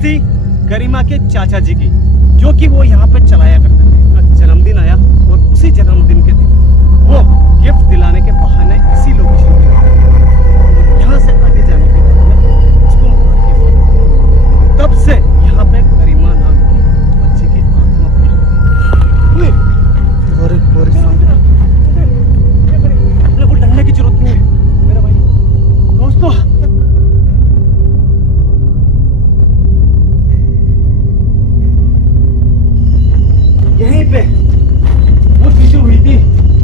थी गरिमा के चाचा जी की, जो कि वो यहाँ पे चलाया करते थे। उनका जन्मदिन आया और उसी जन्मदिन के दिन वो गिफ्ट दिलाने के बहाने इसी लोकेशन पे और यहाँ से आगे जाने के बाद में उसको मार के फेंक। तब से यहाँ पे गरिमा नाम की बच्ची की आत्मा पड़ी। अपने को डरने की जरूरत नहीं है मेरे भाई। दोस्तों यहीं पे वो चीजें हुई थी,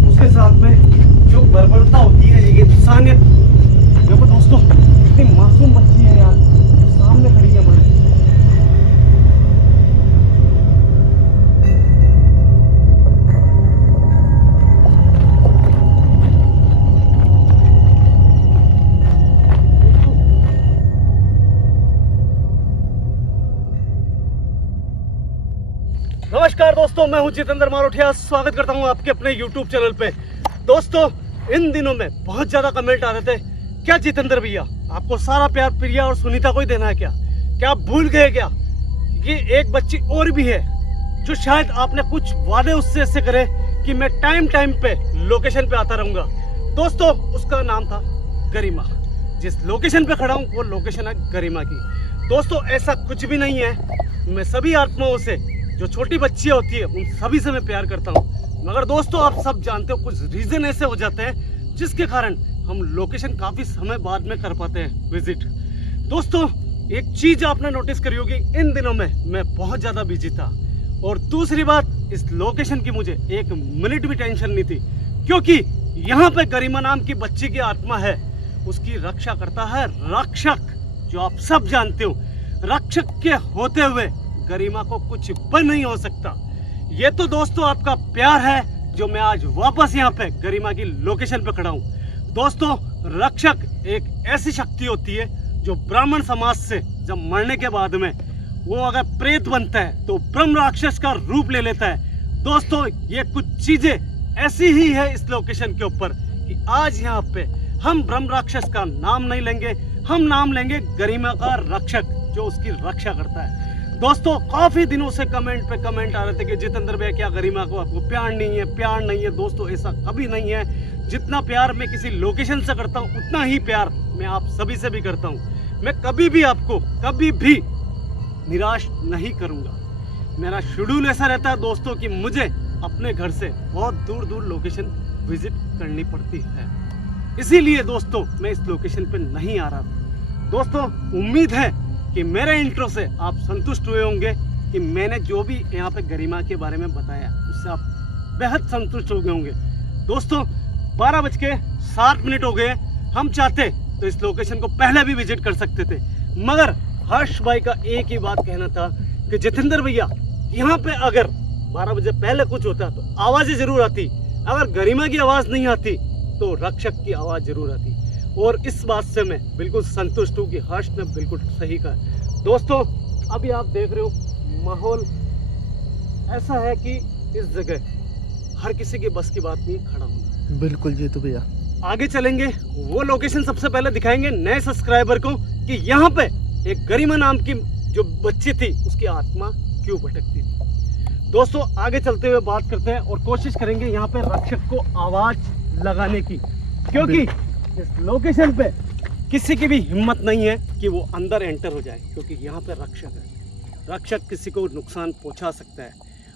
उसके साथ में जो बर्बरता होती है, एक इंसानियत। देखो दोस्तों कितनी मासूम बच्ची है यार, सामने खड़ी है हमारे। नमस्कार दोस्तों, मैं हूं जितेंद्र मारोठिया। स्वागत करता हूं आपके अपने YouTube चैनल पे। दोस्तों इन दिनों में बहुत ज्यादा कमेंट आ रहे थे, क्या जितेंद्र भैया आपको सारा प्यार प्रिया और सुनीता को ही देना है क्या आप भूल गए क्या कि एक बच्ची और भी है जो शायद आपने कुछ वादे उससे ऐसे करे कि मैं टाइम टाइम पे लोकेशन पे आता रहूंगा। दोस्तों उसका नाम था गरिमा। जिस लोकेशन पे खड़ा हूँ वो लोकेशन है गरिमा की। दोस्तों ऐसा कुछ भी नहीं है, मैं सभी आत्माओं से, जो छोटी बच्चियां होती है उन सभी से मैं प्यार करता हूँ। मगर दोस्तों आप सब जानते हो कुछ रीजन ऐसे हो जाते हैं जिसके कारण हम लोकेशन काफी समय बाद में कर पाते हैं विजिट। दोस्तों एक चीज आपने नोटिस करी होगी, इन दिनों में मैं बहुत ज्यादा बिजी था। और दूसरी बात, इस लोकेशन की मुझे एक मिनट भी टेंशन नहीं थी, क्योंकि यहाँ पे गरिमा नाम की बच्ची की आत्मा है, उसकी रक्षा करता है रक्षक, जो आप सब जानते हो। रक्षक के होते हुए गरिमा को कुछ भी नहीं हो सकता। ये तो दोस्तों आपका प्यार है जो मैं आज वापस यहाँ पे गरिमा की लोकेशन पे खड़ा हूँ। दोस्तों रक्षक एक ऐसी शक्ति होती है जो ब्राह्मण समाज से जब मरने के बाद में वो अगर प्रेत बनता है तो ब्रह्म राक्षस का रूप ले लेता है। दोस्तों ये कुछ चीजें ऐसी ही है इस लोकेशन के ऊपर कि आज यहाँ पे हम ब्रह्म राक्षस का नाम नहीं लेंगे, हम नाम लेंगे गरिमा का रक्षक, जो उसकी रक्षा करता है। दोस्तों काफी दिनों से कमेंट पे कमेंट आ रहे थे कि जितेंद्र भैया क्या गरिमा को आपको प्यार नहीं है। दोस्तों ऐसा कभी नहीं है। जितना प्यार मैं किसी लोकेशन से करता हूँ उतना ही प्यार मैं आप सभी से भी करता हूँ। मैं कभी भी आपको कभी भी निराश नहीं करूंगा। मेरा शेड्यूल ऐसा रहता है दोस्तों कि मुझे अपने घर से बहुत दूर दूर लोकेशन विजिट करनी पड़ती है, इसीलिए दोस्तों मैं इस लोकेशन पे नहीं आ रहा था। दोस्तों उम्मीद है कि मेरे इंट्रो से आप संतुष्ट हुए होंगे कि मैंने जो भी यहाँ पे गरिमा के बारे में बताया उससे आप बेहद संतुष्ट हो गए होंगे। दोस्तों 12:07 हो गए। हम चाहते तो इस लोकेशन को पहले भी विजिट कर सकते थे, मगर हर्ष भाई का एक ही बात कहना था कि जितेंद्र भैया यहाँ पे अगर 12 बजे पहले कुछ होता तो आवाजें जरूर आती, अगर गरिमा की आवाज नहीं आती तो रक्षक की आवाज जरूर आती। और इस बात से मैं बिल्कुल संतुष्ट हूँ कि हर्ष ने बिल्कुल सही कहा। दोस्तों अभी आप देख रहे हो माहौल ऐसा है कि इस जगह हर किसी के बस की बात नहीं खड़ा होना। बिल्कुल जी तो भैया आगे चलेंगे, वो लोकेशन सबसे पहले दिखाएंगे नए सब्सक्राइबर को कि यहाँ पे एक गरिमा नाम की जो बच्ची थी उसकी आत्मा क्यों भटकती थी। दोस्तों आगे चलते हुए बात करते हैं और कोशिश करेंगे यहाँ पे रक्षक को आवाज लगाने की, क्योंकि इस लोकेशन पे किसी की भी हिम्मत नहीं है कि वो अंदर एंटर हो जाए, क्योंकि यहाँ पे रक्षक है। रक्षक किसी को नुकसान पहुंचा सकता है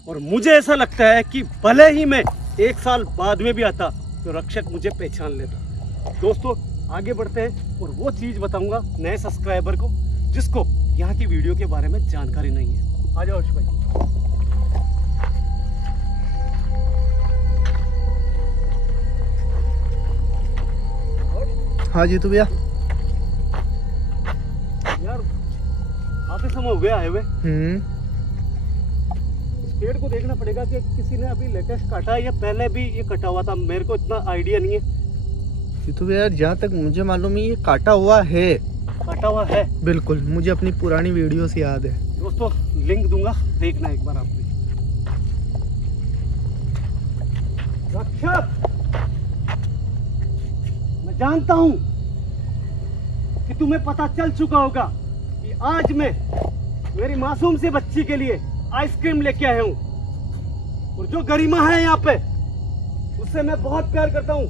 और मुझे ऐसा लगता है कि भले ही मैं 1 साल बाद में भी आता तो रक्षक मुझे पहचान लेता। दोस्तों आगे बढ़ते हैं और वो चीज बताऊंगा नए सब्सक्राइबर को जिसको यहाँ की वीडियो के बारे में जानकारी नहीं है। आ जाओ हर्ष भाई। हाँ जी तो भैया यार काफी समय हो गया आए हुए। इस पेड़ को देखना पड़ेगा कि किसी ने अभी लेटेस्ट काटा है या पहले भी ये कटा हुआ था, मेरे को इतना आइडिया नहीं है। ये तो भैया जहाँ तक मुझे मालूम है ये काटा हुआ है। काटा हुआ है बिल्कुल, मुझे अपनी पुरानी वीडियो से याद है। दोस्तों लिंक दूंगा, देखना एक बार आप भी। रक्षक मैं जानता हूं कि तुम्हें पता चल चुका होगा कि आज मैं मेरी मासूम सी बच्ची के लिए आइसक्रीम लेके आया हूँ। और जो गरिमा है यहाँ पे, उससे मैं बहुत प्यार करता हूँ।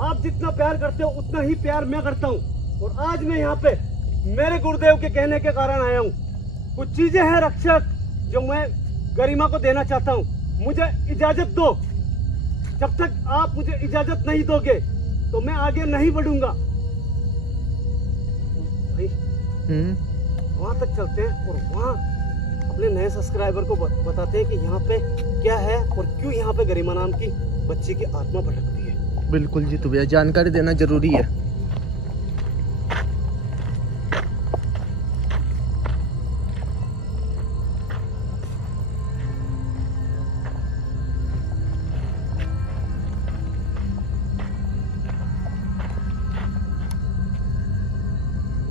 आप जितना प्यार करते हो उतना ही प्यार मैं करता हूँ। और आज मैं यहाँ पे मेरे गुरुदेव के कहने के कारण आया हूँ। कुछ चीजें हैं रक्षक जो मैं गरिमा को देना चाहता हूँ। मुझे इजाजत दो। जब तक आप मुझे इजाजत नहीं दोगे तो मैं आगे नहीं बढ़ूंगा। भाई वहां तक चलते हैं और वहां अपने नए सब्सक्राइबर को बताते हैं कि यहाँ पे क्या है और क्यों यहाँ पे गरिमा नाम की बच्ची की आत्मा भटकती है। बिल्कुल जी, तो भैया जानकारी देना जरूरी है।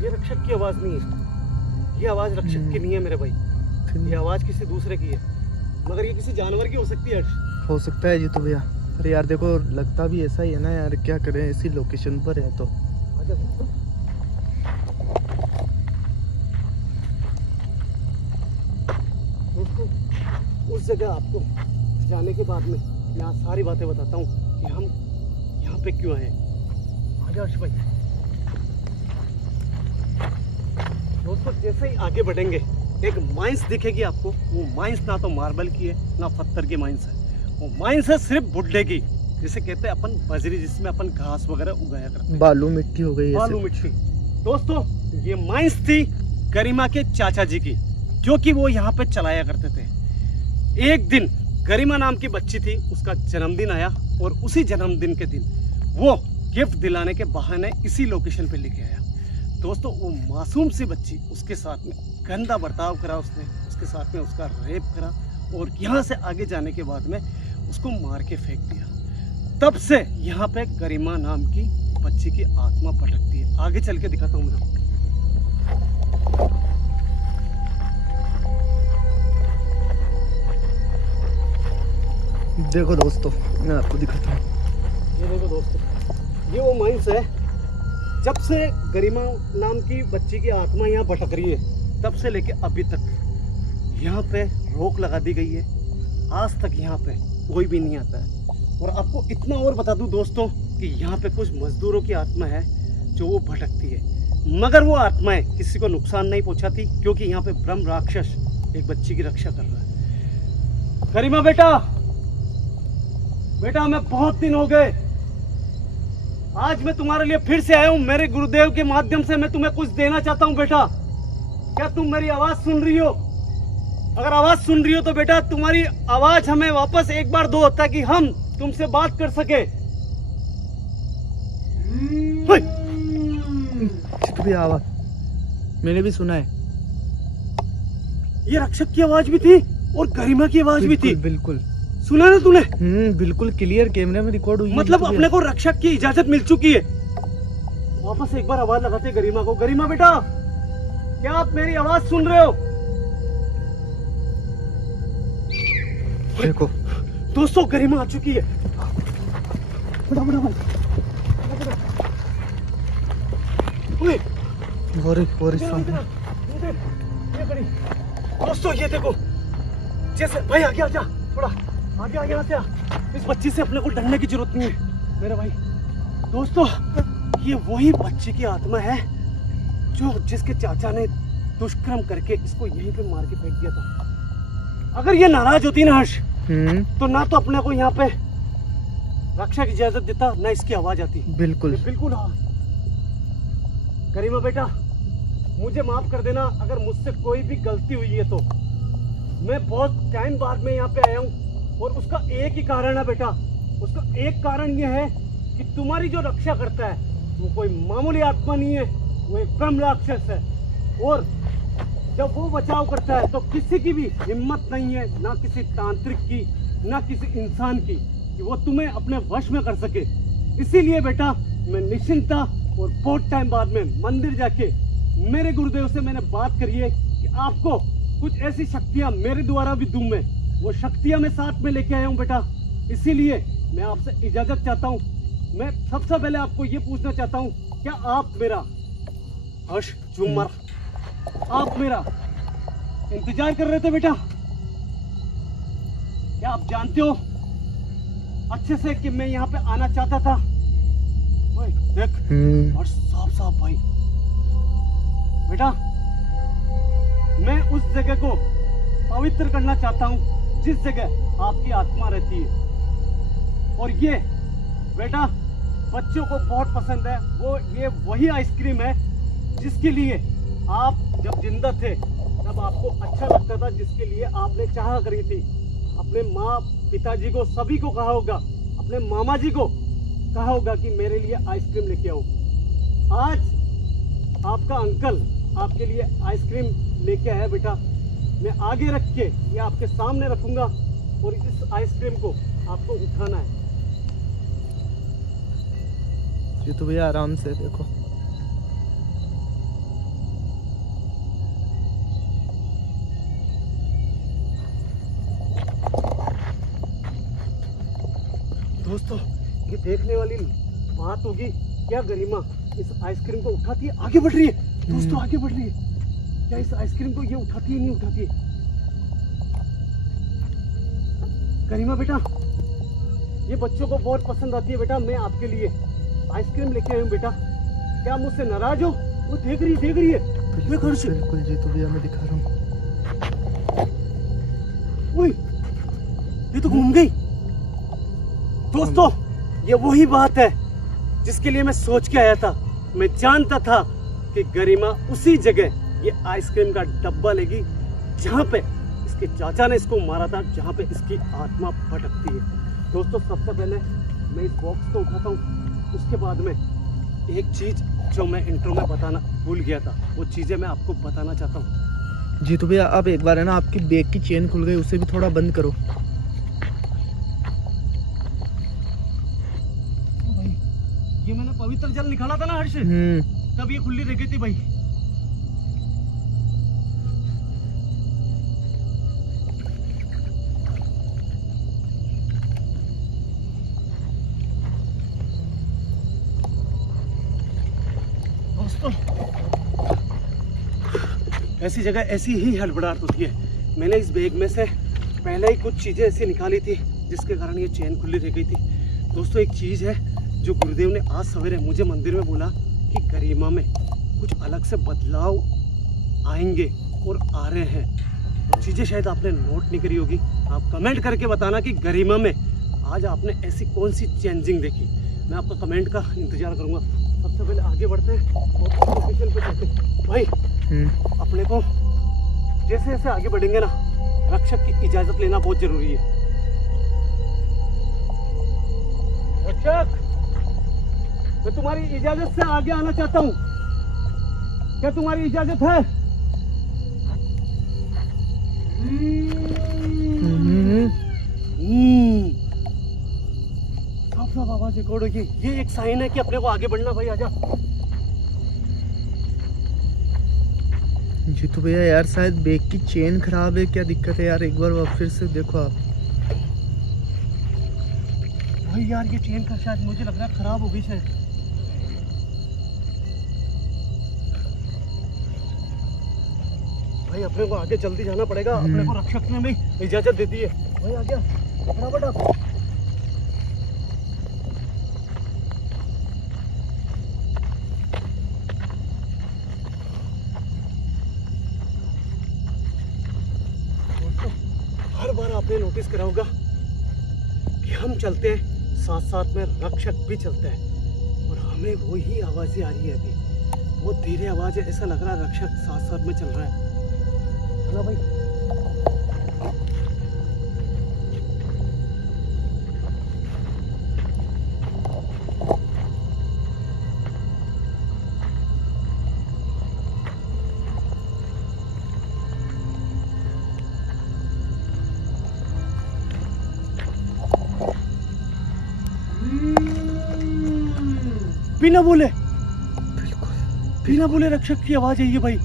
ये रक्षक की आवाज नहीं है, ये आवाज रक्षक की नहीं है मेरे भाई, ये आवाज किसी दूसरे की है। मगर ये किसी जानवर की हो सकती है। हो सकता है जी तो भैया, अरे यार देखो लगता भी ऐसा ही है ना यार, क्या करें ऐसी लोकेशन पर है तो। दोस्तों उस जगह आपको जाने के बाद में मैं सारी बातें बताता हूँ कि हम यहाँ पे क्यों आए। आजा अर्श भाई। दोस्तों जैसे ही आगे बढ़ेंगे एक माइंस दिखेगी आपको। वो माइंस ना तो मार्बल की है ना पत्थर की माइंस है, वो माइंस है सिर्फ बुड्ढे की, जिसे कहते हैं अपन बजरी, जिसमें अपन घास वगैरह उगाया करते हैं। बालू मिट्टी हो गई, बालू मिट्टी। दोस्तों ये माइंस थी गरिमा के चाचा जी की, जो कि वो यहाँ पे चलाया करते थे। एक दिन गरिमा नाम की बच्ची थी, उसका जन्मदिन आया और उसी जन्मदिन के दिन वो गिफ्ट दिलाने के बहाने इसी लोकेशन पे लेके आया। दोस्तों वो मासूम सी बच्ची, उसके साथ में गंदा बर्ताव करा उसने, उसके साथ में उसका रेप करा और यहाँ से आगे जाने के बाद में उसको मार के फेंक दिया। तब से यहाँ पे गरिमा नाम की बच्ची की आत्मा भटकती है। आगे चल के दिखाता हूँ मैं। देखो दोस्तों मैं आपको दिखाता हूँ। ये देखो दोस्तों, ये वो माइंस है। जब से गरिमा नाम की बच्ची की आत्मा यहाँ भटक रही है तब से लेके अभी तक यहाँ पे रोक लगा दी गई है। आज तक यहाँ पे कोई भी नहीं आता है। और आपको इतना और बता दूं दोस्तों कि यहाँ पे कुछ मजदूरों की आत्मा है जो वो भटकती है, मगर वो आत्माएं किसी को नुकसान नहीं पहुंचाती, क्योंकि यहाँ पे ब्रह्म राक्षस एक बच्ची की रक्षा कर रहा है। गरिमा बेटा, बेटा मैं बहुत दिन हो गए, आज मैं तुम्हारे लिए फिर से आया हूँ। मेरे गुरुदेव के माध्यम से मैं तुम्हें कुछ देना चाहता हूँ। बेटा क्या तुम मेरी आवाज सुन रही हो? अगर आवाज सुन रही हो तो बेटा तुम्हारी आवाज हमें वापस एक बार दो, ताकि हम तुमसे बात कर सके। भी आवाज मैंने भी सुना है। ये रक्षक की आवाज भी थी और गरिमा की आवाज भी थी। बिल्कुल सुना ना तूने? बिल्कुल क्लियर कैमरे में रिकॉर्ड हुई। मतलब अपने को रक्षक की इजाजत मिल चुकी है। वापस एक बार आवाज लगाते गरिमा को। गरिमा बेटा, क्या आप मेरी आवाज सुन रहे हो? देखो दोस्तों गरिमा आ चुकी है। बड़ा बड़ा दोस्तों ये देखो, जैसे भाई आगे आजा, थोड़ा आगे आगे यहाँ से आ। इस बच्ची से अपने को डरने की जरूरत नहीं है मेरे भाई। दोस्तों ये वही बच्ची की आत्मा है जो जिसके चाचा ने दुष्कर्म करके इसको यहीं पे मार के फेंक दिया था। अगर ये नाराज होती ना हर्ष, तो ना तो अपने को यहाँ पे रक्षा की इजाजत देता, ना इसकी आवाज आती। बिल्कुल बिल्कुल हाँ। गरिमा बेटा मुझे माफ कर देना अगर मुझसे कोई भी गलती हुई है तो। मैं बहुत टाइम बाद में यहाँ पे आया हूँ और उसका एक ही कारण है बेटा। उसका एक कारण ये है कि तुम्हारी जो रक्षा करता है वो कोई मामूली आत्मा नहीं है, वो एक ब्रह्म राक्षस है। और जब वो बचाव करता है तो किसी की भी हिम्मत नहीं है, ना किसी तांत्रिक की ना किसी इंसान की, कि वो तुम्हें अपने वश में कर सके। इसीलिए बेटा मैं निश्चिंता और बहुत टाइम बाद में मंदिर जाके मेरे गुरुदेव से मैंने बात करी है कि आपको कुछ ऐसी शक्तियां मेरे द्वारा भी दूं मैं। वो शक्तियां मैं साथ में लेके आया हूं बेटा। इसीलिए मैं आपसे इजाजत चाहता हूं। मैं सबसे पहले आपको ये पूछना चाहता हूं, क्या आप मेरा हर्ष झूमर, आप मेरा इंतजार कर रहे थे बेटा। क्या आप जानते हो अच्छे से कि मैं यहाँ पे आना चाहता था? ओए देख और साफ साफ भाई बेटा, मैं उस जगह को पवित्र करना चाहता हूँ जिस जगह आपकी आत्मा रहती है। और ये बेटा बच्चों को बहुत पसंद है। ये वही आइसक्रीम है जिसके लिए आप जब जिंदा थे तब आपको अच्छा लगता था, जिसके लिए आपने चाहा करी थी। अपने माँ पिताजी को सभी को कहा होगा, अपने मामा जी को कहा होगा कि मेरे लिए आइसक्रीम लेके आओ। आज आपका अंकल आपके लिए आइसक्रीम लेके आया बेटा। मैं आगे रख के ये आपके सामने रखूंगा और इस आइसक्रीम को आपको उठाना है। ये तो भैया आराम से देखो। दोस्तों ये देखने वाली बात होगी, क्या गरिमा इस आइसक्रीम को उठाती है, आगे बढ़ रही है। दोस्तों आगे बढ़ रही है। क्या इस आइसक्रीम को ये उठाती है नहीं उठाती है? गरिमा बेटा ये बच्चों को बहुत पसंद आती है बेटा। मैं आपके लिए आइसक्रीम लेके आया हूँ बेटा। क्या मुझसे नाराज हो? वो देख रही है। बिल्कुल जी, तो भैया मैं दिखा रहा हूँ। ये तो घूम गई। दोस्तों ये वही बात है जिसके लिए मैं सोच के आया था। मैं जानता था कि गरिमा उसी जगह ये आइसक्रीम का डब्बा लेगी जहाँ पे इसके चाचा ने इसको मारा था, जहाँ पे इसकी आत्मा भटकती है। दोस्तों सबसे पहले मैं इस बॉक्स को उठाता हूँ, उसके बाद में एक चीज जो मैं इंट्रो में बताना भूल गया था, वो चीजें मैं आपको बताना चाहता हूँ। जी तो भैया आप एक बार है ना, आपकी बैग की चेन खुल गई, उसे भी थोड़ा बंद करो। ये मैंने पवित्र जल निकाला था ना हर्ष, तब ये खुली रह गई थी भाई। दोस्तों ऐसी जगह ऐसी ही हड़बड़ाहट होती है। मैंने इस बैग में से पहले ही कुछ चीजें ऐसी निकाली थी जिसके कारण ये चेन खुली रह गई थी। दोस्तों एक चीज है जो गुरुदेव ने आज सवेरे मुझे मंदिर में बोला कि गरिमा में कुछ अलग से बदलाव आएंगे और आ रहे हैं। वो चीज़ें शायद आपने नोट नहीं करी होगी। आप कमेंट करके बताना कि गरिमा में आज आपने ऐसी कौन सी चेंजिंग देखी। मैं आपका कमेंट का इंतजार करूंगा। सबसे पहले आगे बढ़ते हैं और लोकेशन पे चलते हैं। भाई अपने को जैसे जैसे आगे बढ़ेंगे ना, रक्षक की इजाज़त लेना बहुत जरूरी है। रक्षक मैं तुम्हारी इजाजत से आगे आना चाहता हूँ, क्या तुम्हारी इजाजत है? साफ साफ आवाज रिकॉर्ड होगी। ये एक साइन है कि अपने को आगे बढ़ना। भाई आजा। जी तो भैया यार शायद बैग की चेन खराब है, क्या दिक्कत है यार? एक बार फिर से देखो आप। भाई यार ये चेन का शायद मुझे लग रहा है खराब हो गई शायद। भाई अपने को आगे जल्दी जाना पड़ेगा। अपने को रक्षक ने भी इजाजत दे दी है। भाई आ गया फटाफट आप। दोस्तों हर बार आपने नोटिस करा होगा कि हम चलते हैं साथ साथ में रक्षक भी चलता है और हमें वही आवाजें आ रही है। अभी बहुत धीरे आवाज है, ऐसा लग रहा है रक्षक साथ साथ में चल रहा है। चलो भाई बिना बोले, बिना बोले रक्षक की आवाज है ये भाई।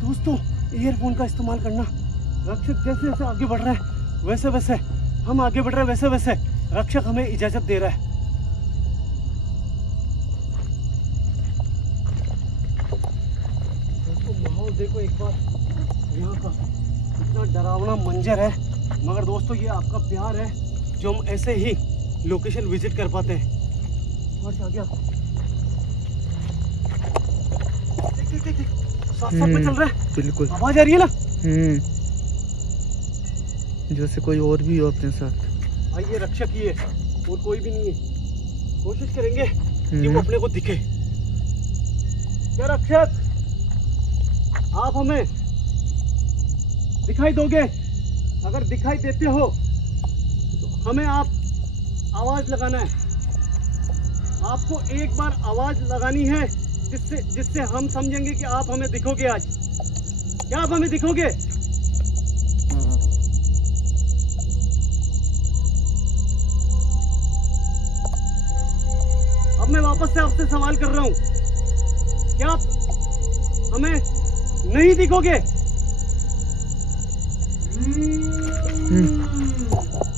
दोस्तों ईयरफोन का इस्तेमाल करना। रक्षक जैसे जैसे आगे बढ़ रहा है वैसे वैसे हम आगे बढ़ रहे हैं, वैसे वैसे रक्षक हमें इजाजत दे रहा है। दोस्तों माहौल देखो एक बार, यहाँ इतना डरावना मंजर है, मगर दोस्तों ये आपका प्यार है जो हम ऐसे ही लोकेशन विजिट कर पाते हैं। और आ गया, देख देख देख, साथ साथ में चल रहा है, बिल्कुल आवाज आ रही है ना। जैसे कोई और भी हो अपने साथ। भाई ये रक्षक ही है और कोई भी नहीं है। कोशिश करेंगे कि वो अपने को दिखे। क्या रक्षक, आप हमें दिखाई दोगे? अगर दिखाई देते हो तो हमें आप आवाज लगाना है। आपको एक बार आवाज लगानी है जिससे हम समझेंगे कि आप हमें दिखोगे आज। क्या आप हमें दिखोगे? अब मैं वापस से आपसे सवाल कर रहा हूं, क्या आप हमें नहीं दिखोगे?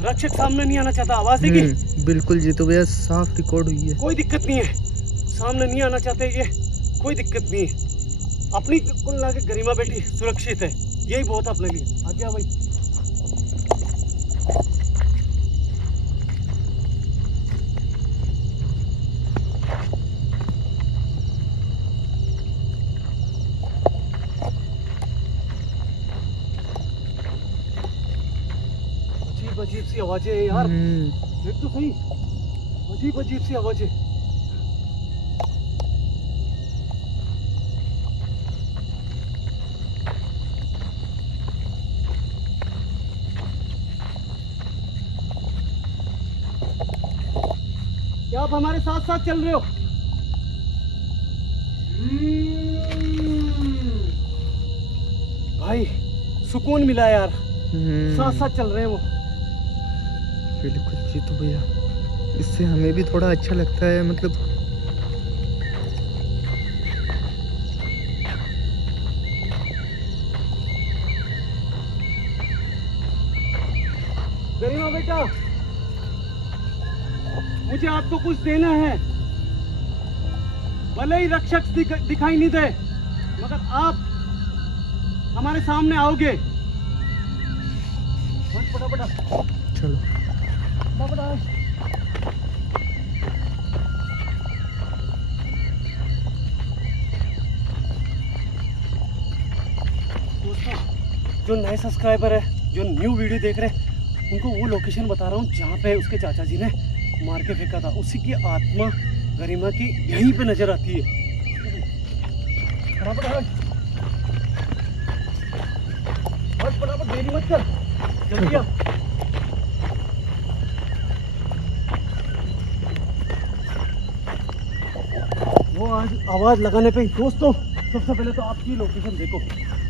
रक्षक सामने नहीं आना चाहता, आवाज देगी? बिल्कुल जी, तो भैया साफ रिकॉर्ड हुई है। कोई दिक्कत नहीं है, सामने नहीं आना चाहते ये, कोई दिक्कत नहीं है। अपनी कुल लाके गरिमा बेटी सुरक्षित है, यही बहुत है अपने लिए। आ गया भाई। अजीब अजीब सी आवाजें हैं यार, देख तो सही, अजीब अजीब सी आवाजें। क्या आप हमारे साथ साथ चल रहे हो? भाई सुकून मिला यार, साथ साथ चल रहे हैं वो। बिल्कुल जी, तो भैया इससे हमें भी थोड़ा अच्छा लगता है, मतलब गरिमा बेटा, मुझे आपको कुछ देना है। भले ही रक्षक दिखाई नहीं दे, मगर आप हमारे सामने आओगे। फटाफट चलो। दोस्तों, जो नए सब्सक्राइबर है, जो न्यू वीडियो देख रहे हैं, उनको वो लोकेशन बता रहा हूँ जहाँ पे उसके चाचा जी ने मार के फेंका था। उसी की आत्मा गरिमा की यहीं पे नजर आती है। फटाफट देरी मत कर, जल्दी आ। वो आज आवाज लगाने पे दोस्तों, सबसे पहले तो आपकी लोकेशन देखो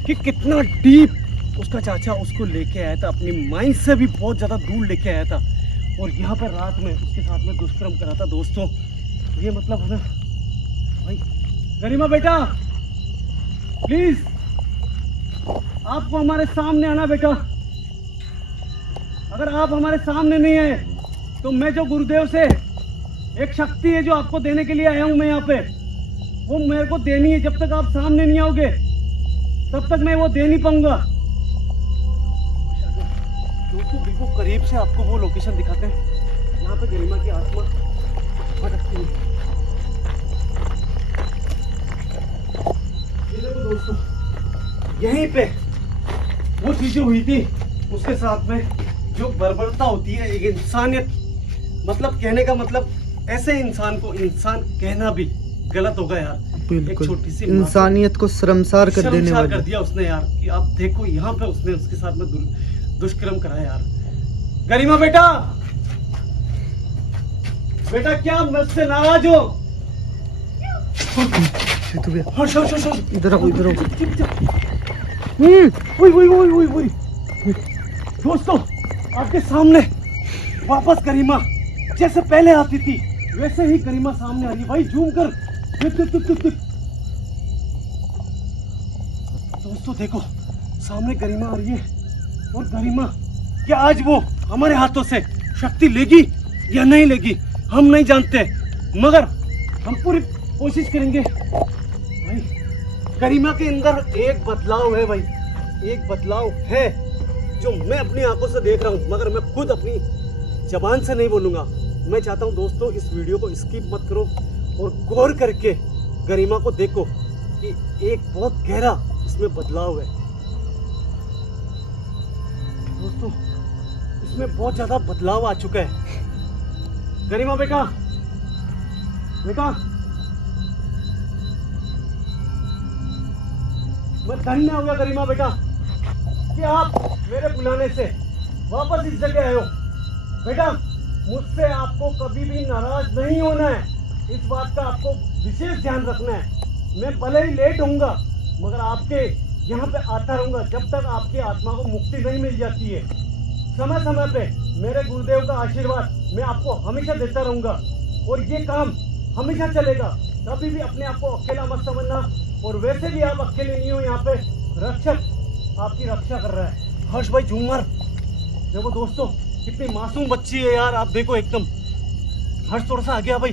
कि कितना डीप उसका चाचा उसको लेके आया था, अपनी माइंड से भी बहुत ज्यादा दूर लेके आया था, और यहाँ पर रात में उसके साथ में दुष्कर्म करा था। दोस्तों ये मतलब हमें भाई, गरिमा बेटा प्लीज आपको हमारे सामने आना बेटा। अगर आप हमारे सामने नहीं आए तो मैं जो गुरुदेव से एक शक्ति है जो आपको देने के लिए आया हूं मैं यहाँ पे, वो मेरे को देनी है। जब तक आप सामने नहीं आओगे तब तक मैं वो दे नहीं पाऊंगा। दोस्तों बिल्कुल करीब से आपको वो लोकेशन दिखाते हैं यहाँ पे गरिमा की आत्मा भटकती है। ये देखो दोस्तों, यहीं पे वो चीजें हुई थी उसके साथ में, जो बर्बरता होती है एक इंसानियत, मतलब कहने का मतलब ऐसे इंसान को इंसान कहना भी गलत होगा यार। एक छोटी सी इंसानियत को शर्मसार कर देने वाली कर दिया उसने यार, कि आप देखो यहाँ पे उसने उसके साथ में दुष्कर्म करा यार। गरिमा बेटा, बेटा क्या मुझसे नाराज हो? इधर आओ, इधर आओ। दोस्तों आपके सामने वापस गरिमा जैसे पहले आती थी वैसे ही गरिमा सामने आ रही है। भाई जूम कर, देख। दोस्तों देखो सामने गरिमा आ रही है, और गरिमा क्या आज वो हमारे हाथों से शक्ति लेगी या नहीं लेगी हम नहीं जानते, मगर हम पूरी कोशिश करेंगे। भाई गरिमा के अंदर एक बदलाव है भाई, एक बदलाव है जो मैं अपनी आंखों से देख रहा हूँ, मगर मैं खुद अपनी जबान से नहीं बोलूँगा। मैं चाहता हूँ दोस्तों इस वीडियो को स्किप मत करो और गौर करके गरिमा को देखो कि एक बहुत गहरा इसमें बदलाव है। दोस्तों इसमें बहुत ज़्यादा बदलाव आ चुका है। गरिमा बेटा, बेटा मैं धन्य हो गया गरिमा बेटा कि आप मेरे बुलाने से वापस इस जगह आए हो। बेटा मुझसे आपको कभी भी नाराज नहीं होना है, इस बात का आपको विशेष ध्यान रखना है। मैं भले ही लेट होऊंगा मगर आपके यहाँ पे आता रहूंगा जब तक आपकी आत्मा को मुक्ति नहीं मिल जाती है। समय समय पे मेरे गुरुदेव का आशीर्वाद मैं आपको हमेशा देता रहूंगा और ये काम हमेशा चलेगा। कभी भी अपने आप को अकेला मत समझना, और वैसे भी आप अकेले नहीं हो, यहाँ पे रक्षक आपकी रक्षा कर रहा है। हर्ष भाई झूमर देखो दोस्तों कितनी मासूम बच्ची है यार, आप देखो एकदम। हर्ष थोड़ा सा आ गया भाई,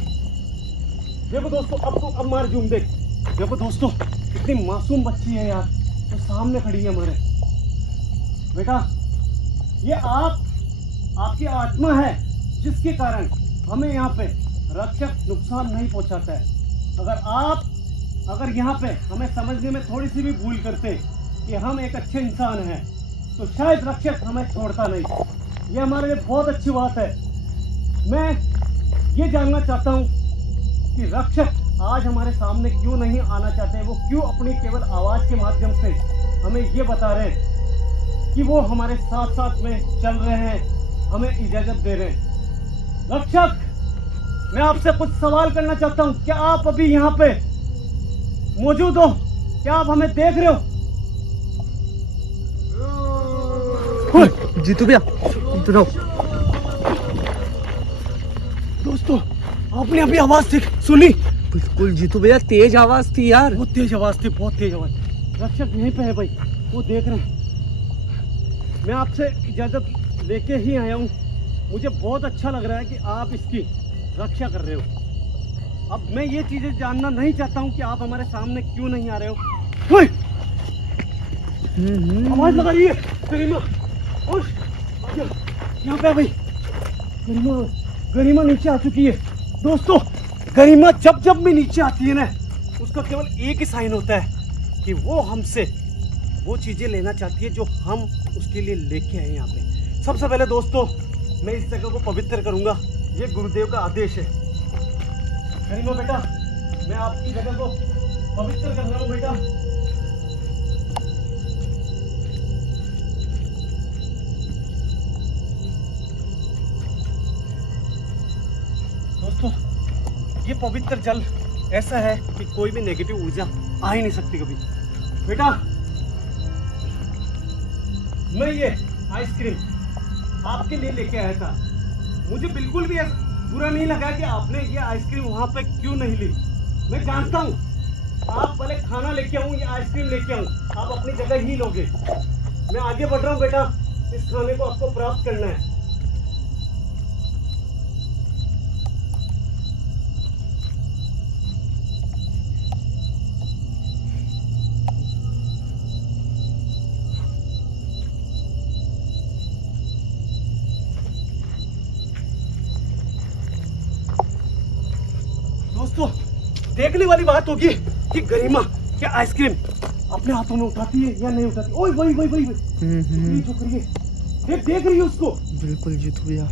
देखो दोस्तों अब मार झूम देख। देखो दोस्तों कितनी मासूम बच्ची है यार, तो सामने खड़ी है हमारे। बेटा ये आपकी आत्मा है जिसके कारण हमें यहाँ पे रक्षक नुकसान नहीं पहुंचाता है। अगर यहाँ पे हमें समझने में थोड़ी सी भी भूल करते कि हम एक अच्छे इंसान हैं तो शायद रक्षक हमें छोड़ता नहीं। ये हमारे लिए बहुत अच्छी बात है। मैं ये जानना चाहता हूँ कि रक्षक आज हमारे सामने क्यों नहीं आना चाहते। वो क्यों अपनी केवल आवाज के माध्यम से हमें ये बता रहे हैं कि वो हमारे साथ साथ में चल रहे हैं, हमें इजाजत दे रहे हैं। रक्षक मैं आपसे कुछ सवाल करना चाहता हूँ, क्या आप अभी यहाँ पे मौजूद हो? क्या आप हमें देख रहे हो? जीतू भैया इधर आओ। दोस्तों आपने अभी आवाज सुनी? बिल्कुल जीतू भैया, तेज आवाज थी यार, बहुत तेज आवाज थी, बहुत तेज आवाज। रक्षक यहीं पे है भाई, वो देख रहे हैं। मैं आपसे इजाजत लेके ही आया हूँ। मुझे बहुत अच्छा लग रहा है कि आप इसकी रक्षा कर रहे हो। अब मैं ये चीजें जानना नहीं चाहता हूँ कि आप हमारे सामने क्यों नहीं आ रहे हो। आवाज लगा रही है गरिमा, यहाँ पे भाई। गरिमा नीचे आ चुकी है। दोस्तों गरिमा जब भी नीचे आती है ना, उसका केवल एक ही साइन होता है कि वो हमसे वो चीजें लेना चाहती है जो हम उसके लिए लेके आए यहाँ पे। सबसे पहले दोस्तों मैं इस जगह को पवित्र करूंगा, ये गुरुदेव का आदेश है। गरिमा बेटा मैं आपकी जगह को पवित्र कर रहा हूँ बेटा। दोस्तों ये पवित्र जल ऐसा है कि कोई भी नेगेटिव ऊर्जा आ ही नहीं सकती कभी। बेटा मैं ये आइसक्रीम आपके लिए लेके आया था। मुझे बिल्कुल भी बुरा नहीं लगा कि आपने ये आइसक्रीम वहां पे क्यों नहीं ली। मैं जानता हूँ आप भले खाना लेके आऊं या आइसक्रीम लेके आऊं, आप अपनी जगह ही लोगे। मैं आगे बढ़ रहा हूँ बेटा, इस खाने को आपको प्राप्त करना है। दोस्तों देखने वाली बात होगी कि गरिमा क्या आइसक्रीम अपने हाथों में उठाती है या नहीं उठाती। ओए वही जो करिए, देख रही है उसको। बिल्कुल जीतू भैया।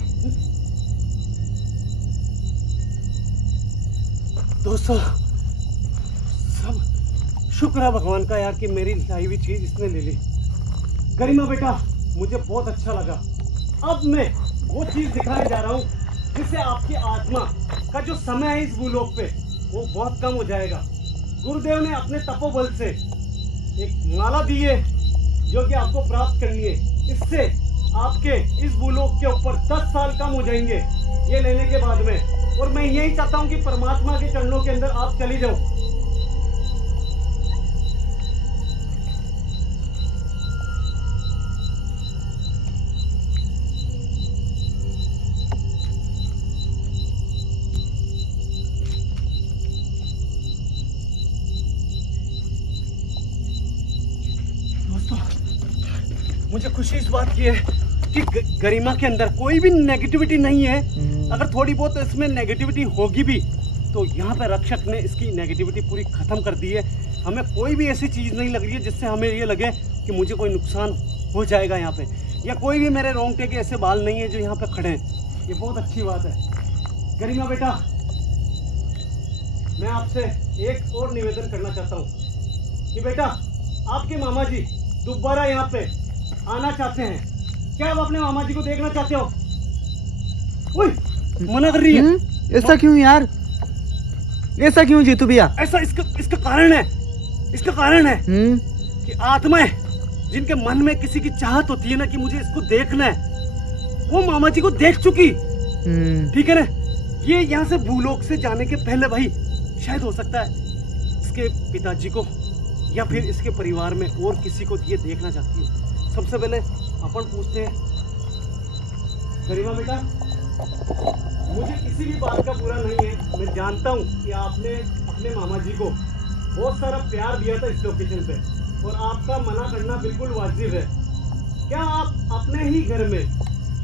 दोस्तों सब शुक्र है भगवान का यार कि मेरी लाई हुई चीज इसने ले ली। गरिमा बेटा मुझे बहुत अच्छा लगा। अब मैं वो चीज दिखाने जा रहा हूँ जिससे आपकी आत्मा का जो समय है इस भूलोक पे वो बहुत कम हो जाएगा। गुरुदेव ने अपने तपोबल से एक माला दी है जो कि आपको प्राप्त करनी है। इससे आपके इस भूलोक के ऊपर 10 साल कम हो जाएंगे ये लेने के बाद में। और मैं यही चाहता हूँ कि परमात्मा के चरणों के अंदर आप चली जाओ। मुझे खुशी इस बात की है कि गरिमा के अंदर कोई भी नेगेटिविटी नहीं है। अगर थोड़ी बहुत इसमें नेगेटिविटी होगी भी तो यहाँ पे रक्षक ने इसकी नेगेटिविटी पूरी खत्म कर दी है। हमें कोई भी ऐसी चीज़ नहीं लग रही है जिससे हमें ये लगे कि मुझे कोई नुकसान हो जाएगा यहाँ पे, या कोई भी मेरे रोंगटे के ऐसे बाल नहीं है जो यहाँ पे खड़े हैं। ये बहुत अच्छी बात है। गरिमा बेटा, मैं आपसे एक और निवेदन करना चाहता हूँ कि बेटा आपके मामा जी दोबारा यहाँ पे आना चाहते हैं। क्या आप अपने मामा जी को देखना चाहते हो? ओए, मना कर रही है। ऐसा क्यों यार, ऐसा क्यों जीतू भैया? ऐसा इसका कारण है, इसका कारण है कि आत्माएं जिनके मन में किसी की चाहत होती है ना कि मुझे इसको देखना है, वो मामा जी को देख चुकी। ठीक है ना? ये यहाँ से भूलोक से जाने के पहले भाई शायद हो सकता है इसके पिताजी को या फिर इसके परिवार में और किसी को ये देखना चाहती है। सबसे पहले अपन पूछते हैं, गरिमा बेटा, मुझे किसी भी बात का बुरा नहीं है। मैं जानता हूँ कि आपने अपने मामा जी को बहुत सारा प्यार दिया था इस लोकेशन पे, और आपका मना करना बिल्कुल वाजिब है। क्या आप अपने ही घर में,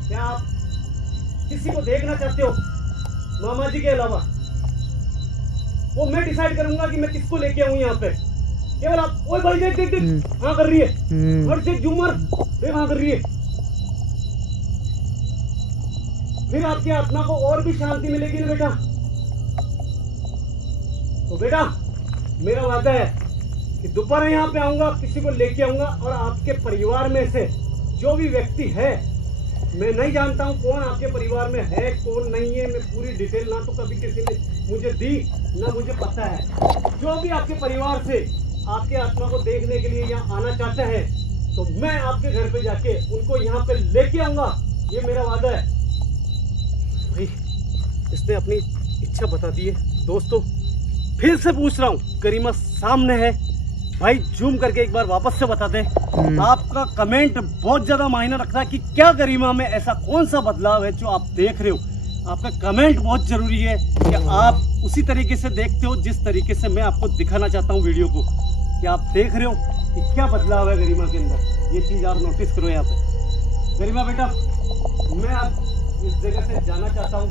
क्या आप किसी को देखना चाहते हो मामा जी के अलावा? वो मैं डिसाइड करूंगा कि मैं किसको लेके आऊं यहाँ पे। केवल आप, ओए भाई देख देख देख, हाँ कर रही है, और देख झूमर देख, हाँ कर रही है। फिर आपकी आत्मा को और भी शांति मिलेगी ना बेटा। तो बेटा मेरा वादा है कि दोबारा यहाँ पे आऊंगा, किसी को लेके आऊंगा, और आपके परिवार में से जो भी व्यक्ति है, मैं नहीं जानता हूँ कौन आपके परिवार में है कौन नहीं है, मैं पूरी डिटेल ना तो कभी किसी ने मुझे दी ना मुझे पता है। जो भी आपके परिवार से आपके आत्मा को देखने के लिए यहाँ आना चाहते हैं, तो मैं आपके घर पे जाके उनको यहाँ पे लेके आऊंगा, ये मेरा वादा है। भाई इसने अपनी इच्छा बता दी है। दोस्तों फिर से पूछ रहा हूँ, गरिमा सामने है भाई, जूम करके एक बार वापस से बता दें। आपका कमेंट बहुत ज्यादा मायने रखता है कि क्या गरिमा में ऐसा कौन सा बदलाव है जो आप देख रहे हो। आपका कमेंट बहुत जरूरी है कि आप उसी तरीके से देखते हो जिस तरीके से मैं आपको दिखाना चाहता हूँ वीडियो को, कि आप देख रहे हो कि क्या बदलाव है गरिमा के अंदर। ये चीज आप नोटिस करो यहाँ पे। गरिमा बेटा, मैं आप इस जगह से जाना चाहता हूँ।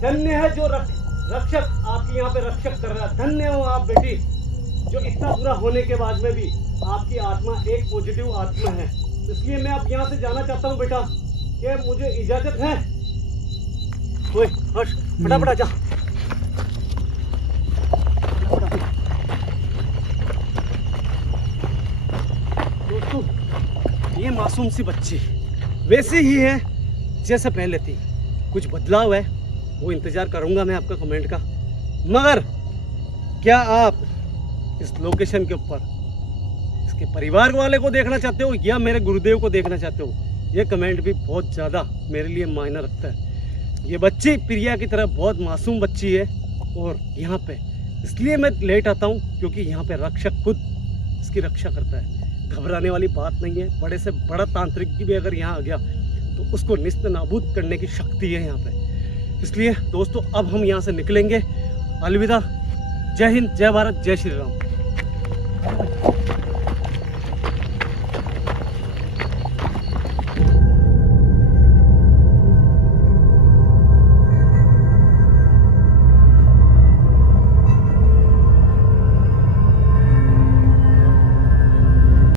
धन्य है जो रक्षक आपकी यहाँ पे रक्षक कर रहा है। धन्य हो आप बेटी, जो इतना बुरा होने के बाद में भी आपकी आत्मा एक पॉजिटिव आत्मा है। इसलिए मैं अब यहाँ से जाना चाहता हूँ बेटा। क्या मुझे इजाजत है? ओए हर्ष, फटाफट आजा। दोस्तों ये मासूम सी बच्ची वैसे ही है जैसे पहले थी। कुछ बदलाव है वो इंतजार करूंगा मैं आपका कमेंट का। मगर क्या आप इस लोकेशन के ऊपर इसके परिवार वाले को देखना चाहते हो या मेरे गुरुदेव को देखना चाहते हो? ये कमेंट भी बहुत ज़्यादा मेरे लिए मायने रखता है। ये बच्ची प्रिया की तरह बहुत मासूम बच्ची है, और यहाँ पे इसलिए मैं लेट आता हूँ क्योंकि यहाँ पे रक्षक खुद इसकी रक्षा करता है। घबराने वाली बात नहीं है। बड़े से बड़ा तांत्रिक भी अगर यहाँ आ गया तो उसको निस्त नाबूद करने की शक्ति है यहाँ पे। इसलिए दोस्तों अब हम यहाँ से निकलेंगे। अलविदा, जय हिंद, जय भारत, जय श्री राम।